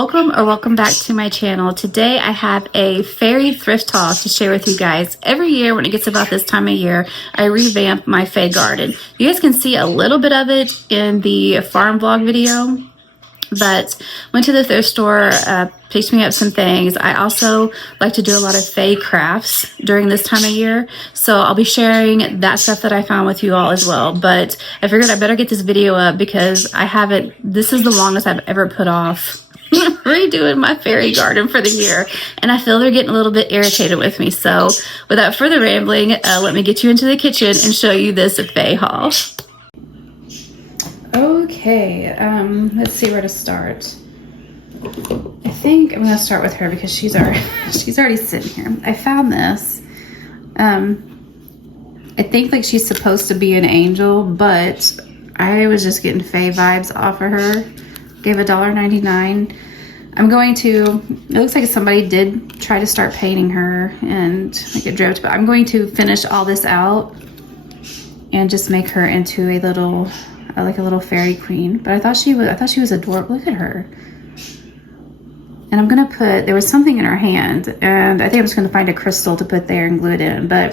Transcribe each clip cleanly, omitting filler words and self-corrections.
Welcome or welcome back to my channel. Today I have a Faerie thrift haul to share with you guys. Every year when it gets about this time of year, I revamp my Fae garden. You guys can see a little bit of it in the farm vlog video, but went to the thrift store, picked me up some things. I also like to do a lot of Fae crafts during this time of year, so I'll be sharing that stuff that I found with you all as well. But I figured I better get this video up because this is the longest I've ever put off redoing my Faerie garden for the year, and I feel they're getting a little bit irritated with me. So without further rambling, let me get you into the kitchen and show you this Fae haul. Okay, let's see where to start. I think I'm gonna start with her because she's already sitting here. I found this. I think like she's supposed to be an angel, but I was just getting Fae vibes off of her. Gave $1.99. I'm going to, it looks like somebody did try to start painting her and like it dripped, but I'm going to finish all this out and just make her into a little, like a little fairy queen. But I thought she was adorable. Look at her. And I'm gonna put, there was something in her hand, and I think I'm just gonna find a crystal to put there and glue it in, but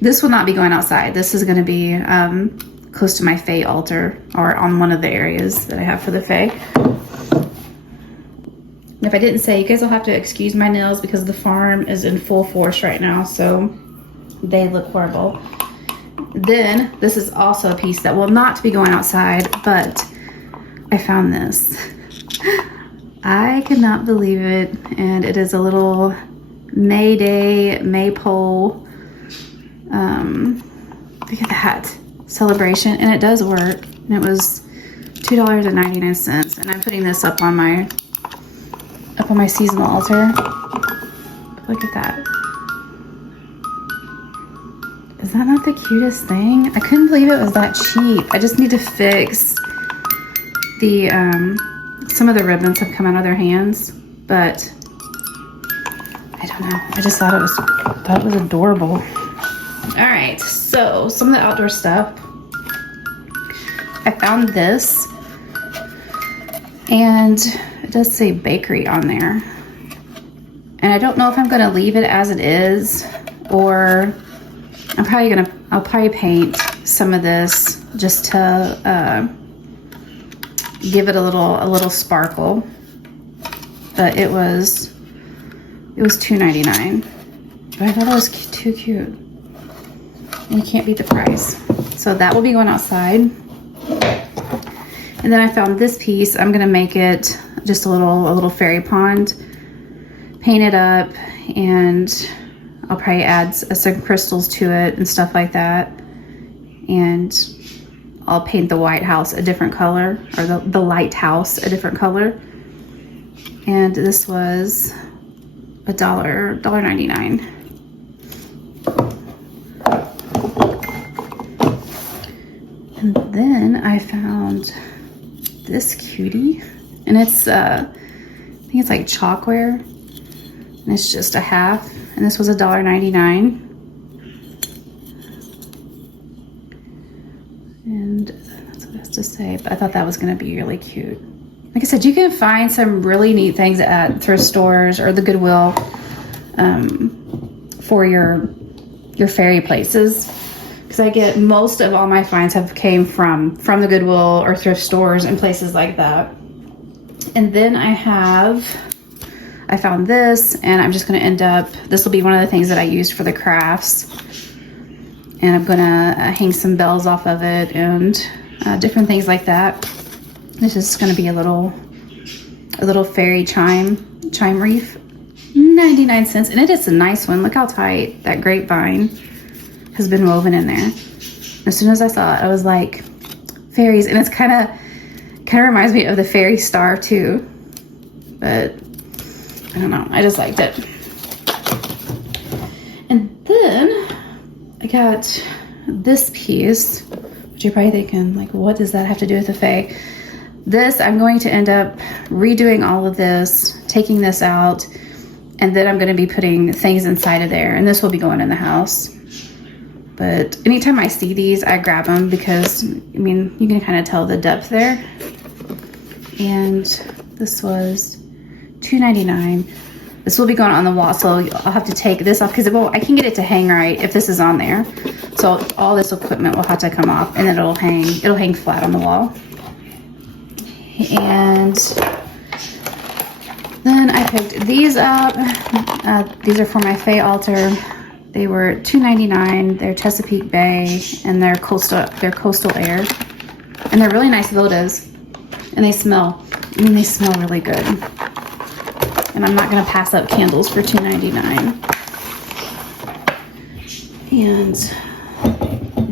this will not be going outside. This is gonna be close to my Fae altar, or on one of the areas that I have for the Fae. If I didn't say, you guys will have to excuse my nails because the farm is in full force right now, so they look horrible. Then this is also a piece that will not be going outside, but I found this. I cannot believe it, and it is a little May Day maypole. Look at that celebration, and it does work. And it was $2.99, and I'm putting this up on my seasonal altar. Look at that. Is that not the cutest thing? I couldn't believe it was that cheap. I just need to fix the some of the ribbons have come out of their hands, but I don't know. I just thought it was adorable. All right, so some of the outdoor stuff. I found this, and it does say bakery on there. And I don't know if I'm gonna leave it as it is, or I'll probably paint some of this just to give it a little sparkle. But it was $2.99. But I thought it was too cute. And you can't beat the price. So that will be going outside. And then I found this piece. I'm gonna make it just a little fairy pond, paint it up, and I'll probably add some crystals to it and stuff like that. And I'll paint the white house a different color, or the lighthouse a different color. And this was $1.99. And then I found this cutie, and it's I think it's like chalkware, and it's just a half, and this was $1.99. And that's what it has to say, but I thought that was going to be really cute. Like I said, you can find some really neat things at thrift stores or the Goodwill for your fairy places. Because I get most of all my finds have came from the Goodwill or thrift stores and places like that. And then I found this, and I'm just going to end up, this will be one of the things that I used for the crafts. And I'm going to hang some bells off of it and different things like that. This is going to be a little fairy chime wreath, 99 cents, and it is a nice one. Look how tight that grapevine has been woven in there. As soon as I saw it, I was like, fairies, and it's kind of reminds me of the fairy star too, but I don't know, I just liked it. And then I got this piece, which you're probably thinking, like, what does that have to do with the Fae? This, I'm going to end up redoing all of this, taking this out, and then I'm going to be putting things inside of there, and this will be going in the house. But anytime I see these, I grab them because, I mean, you can kind of tell the depth there. And this was $2.99. This will be going on the wall, so I'll have to take this off because I can get it to hang right if this is on there. So all this equipment will have to come off, and then it'll hang flat on the wall. And then I picked these up. These are for my Fae altar. They were $2.99. They're Chesapeake Bay, and they're coastal air, and they're really nice votives, and they smell really good. And I'm not gonna pass up candles for $2.99. And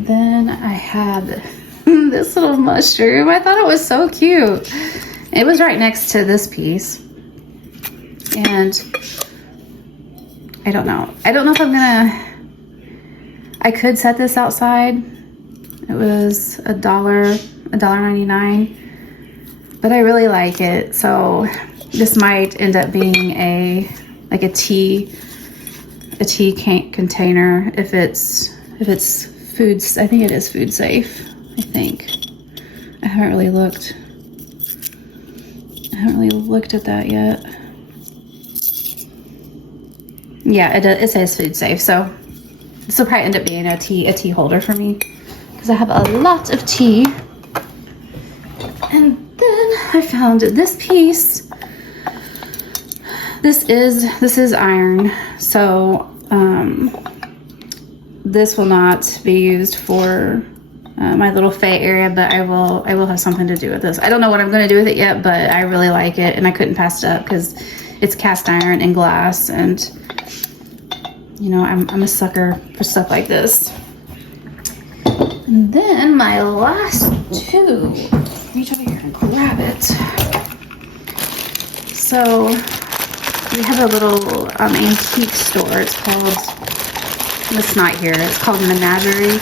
then I had this little mushroom. I thought it was so cute. It was right next to this piece. And I don't know if I'm gonna, I could set this outside. It was $1.99, but I really like it. So this might end up being a tea container if it's food. I think it is food safe. I think. I haven't really looked at that yet. Yeah, it says food safe, so this will probably end up being a tea holder for me because I have a lot of tea. And then I found this piece. This is iron, so this will not be used for my little Fae area, but I will have something to do with this. I don't know what I'm going to do with it yet, but I really like it, and I couldn't pass it up because it's cast iron and glass, and you know, I'm a sucker for stuff like this. And then my last two, reach over here and grab it. So we have a little antique store. It's called, it's not here, it's called Menagerie.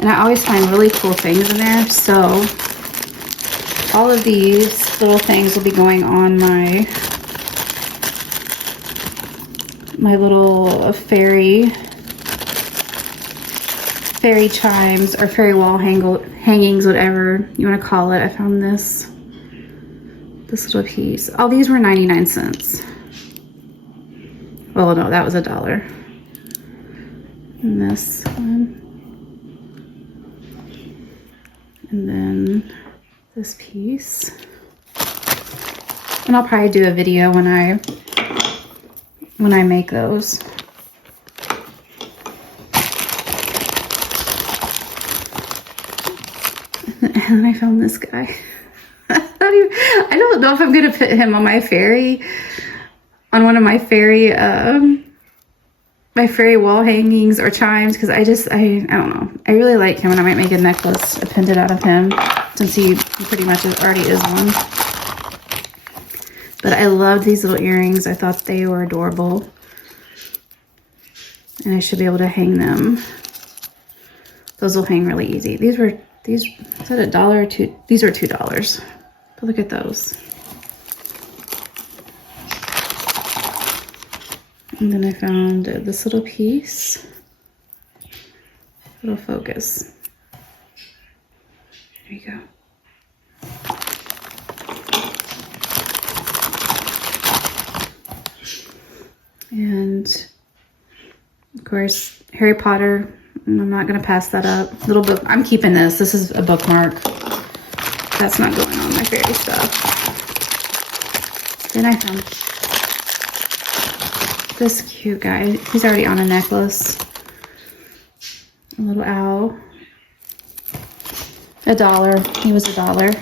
And I always find really cool things in there. So all of these little things will be going on my little fairy chimes or fairy wall hangings, whatever you want to call it. I found this little piece. All these were 99 cents. Well, no, that was $1. And this one. And then this piece. And I'll probably do a video when I make those. And then I found this guy. I don't know if I'm gonna put him on my fairy, on one of my fairy wall hangings or chimes, because I don't know. I really like him, and I might make a necklace appended out of him since he pretty much already is one. But I loved these little earrings. I thought they were adorable. And I should be able to hang them. Those will hang really easy. Is that $1 or $2? These are $2. But look at those. And then I found this little piece. It'll focus. There you go. And of course, Harry Potter. I'm not gonna pass that up. Little book. I'm keeping this. This is a bookmark. That's not going on my fairy stuff. Then I found this cute guy. He's already on a necklace. A little owl. $1. He was $1.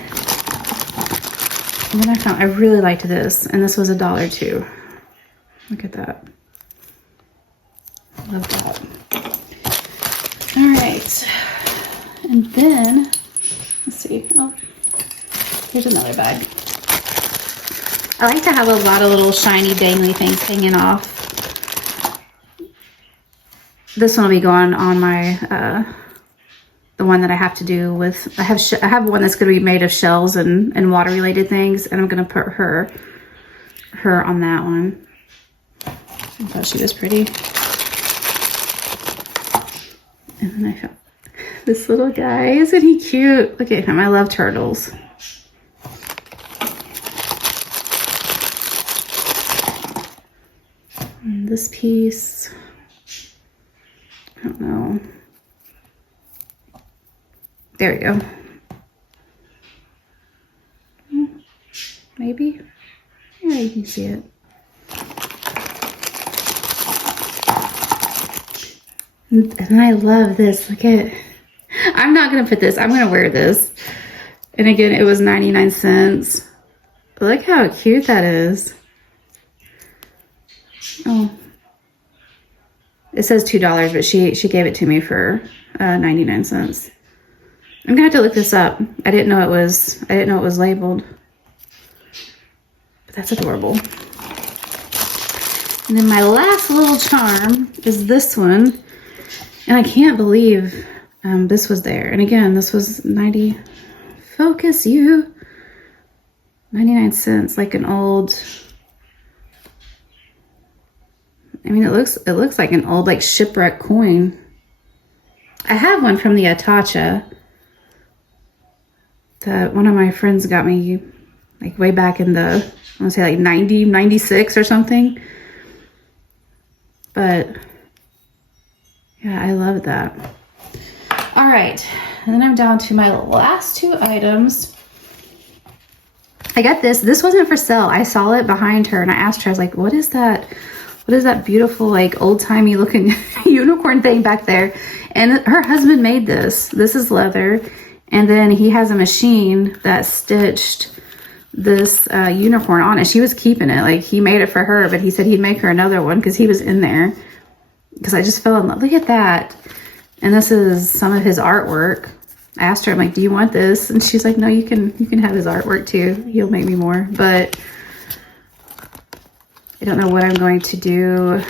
And then I really liked this, and this was $1 too. Look at that. Love that. All right. And then, let's see. Oh, here's another bag. I like to have a lot of little shiny dangly things hanging off. This one will be going on my, the one that I have to do with, I have one that's going to be made of shells and water related things, and I'm going to put her on that one. I thought she was pretty. And then I found this little guy. Isn't he cute? Look at him. I love turtles. And this piece, I don't know. There we go. Maybe. Yeah, you can see it. And I love this. Look at, I'm not going to put this. I'm going to wear this. And again, it was 99 cents. Look how cute that is. Oh. It says $2, but she gave it to me for 99 cents. I'm going to have to look this up. I didn't know it was labeled. But that's adorable. And then my last little charm is this one. And I can't believe this was there. And again, this was 90, focus you, 99 cents, like an old, I mean, it looks like an old, like, shipwreck coin. I have one from the Atacha that one of my friends got me, like, way back in the, I want to say, like, 96 or something. But yeah, I love that. All right, and then I'm down to my last two items. I got this. This wasn't for sale. I saw it behind her and I asked her, I was like, what is that? What is that beautiful, like, old-timey looking unicorn thing back there? And her husband made this. This is leather. And then he has a machine that stitched this unicorn on it. She was keeping it. Like, he made it for her, but he said he'd make her another one because he was in there. Because I just fell in love. Look at that. And this is some of his artwork. I asked her, I'm like, do you want this? And she's like, no, you can have his artwork too. He'll make me more. But I don't know what I'm going to do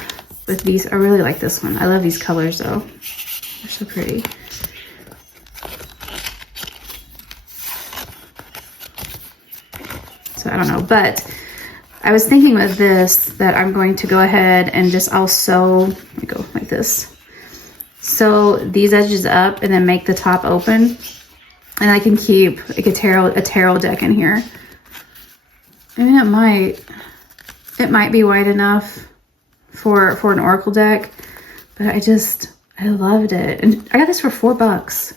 with these. I really like this one. I love these colors though. They're so pretty. So I don't know, but I was thinking with this that I'm going to go ahead and just, I'll sew, let me go like this. Sew these edges up and then make the top open. And I can keep like a tarot deck in here. I mean, it might be wide enough for an oracle deck, but I loved it. And I got this for $4.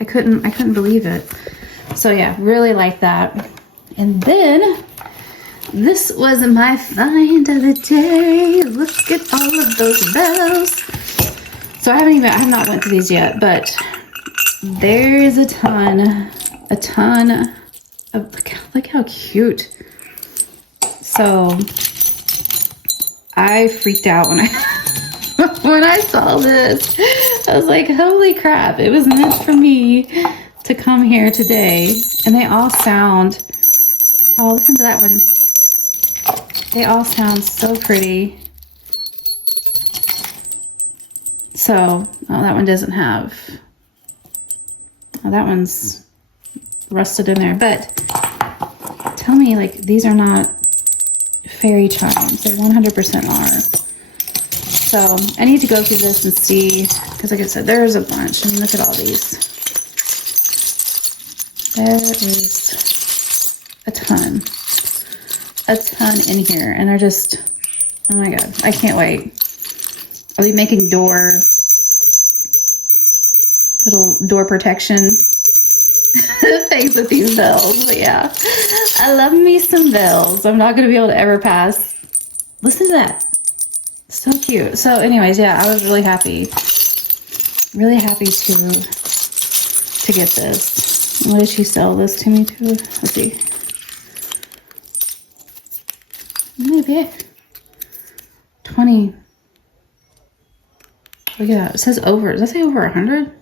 I couldn't believe it. So yeah, really like that. And then this was my find of the day. Look at all of those bells. So I have not went through these yet, but there's a ton of, look how cute. So I freaked out when I saw this. I was like, holy crap, it was meant for me to come here today. And they all sound, oh, listen to that one. They all sound so pretty. So, oh, that one doesn't have, oh, that one's rusted in there. But tell me, like, these are not fairy chimes. They 100% are. So I need to go through this and see, because like I said, there's a bunch. I mean, look at all these. There is a ton in here, and they're just, oh my god, I can't wait. I'll be making little door protection things with these bells. But yeah, I love me some bells. I'm not gonna be able to ever pass. Listen to that. So cute. So anyways, yeah, I was really happy to get this. What did she sell this to me to? Let's see. Maybe 20. Oh yeah, it says over. Does that say over 100?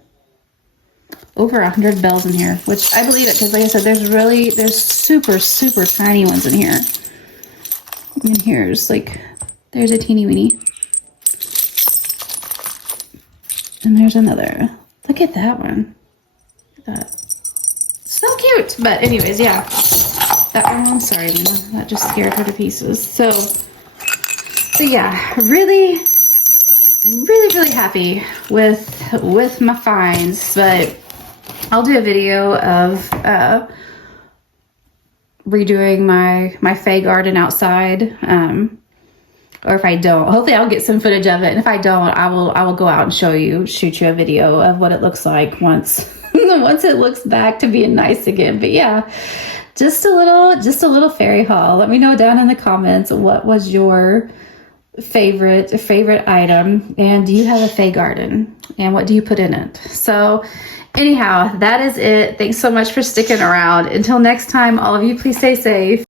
Over 100 bells in here, which I believe it, because like I said, there's super tiny ones in here. And here's like, there's a teeny weeny. And there's another. Look at that one. Look at that. So cute. But anyways, yeah. That one, I'm sorry, Lena. That just scared her to pieces. So yeah, really happy with my finds. But I'll do a video of redoing my Fae garden outside. or if I don't, hopefully I'll get some footage of it. And if I don't, I will go out and shoot you a video of what it looks like once once it looks back to being nice again. But yeah, just a little fairy haul. Let me know down in the comments what was your favorite item, and do you have a Fae garden, and what do you put in it? So anyhow, that is it. Thanks so much for sticking around. Until next time, all of you, please stay safe.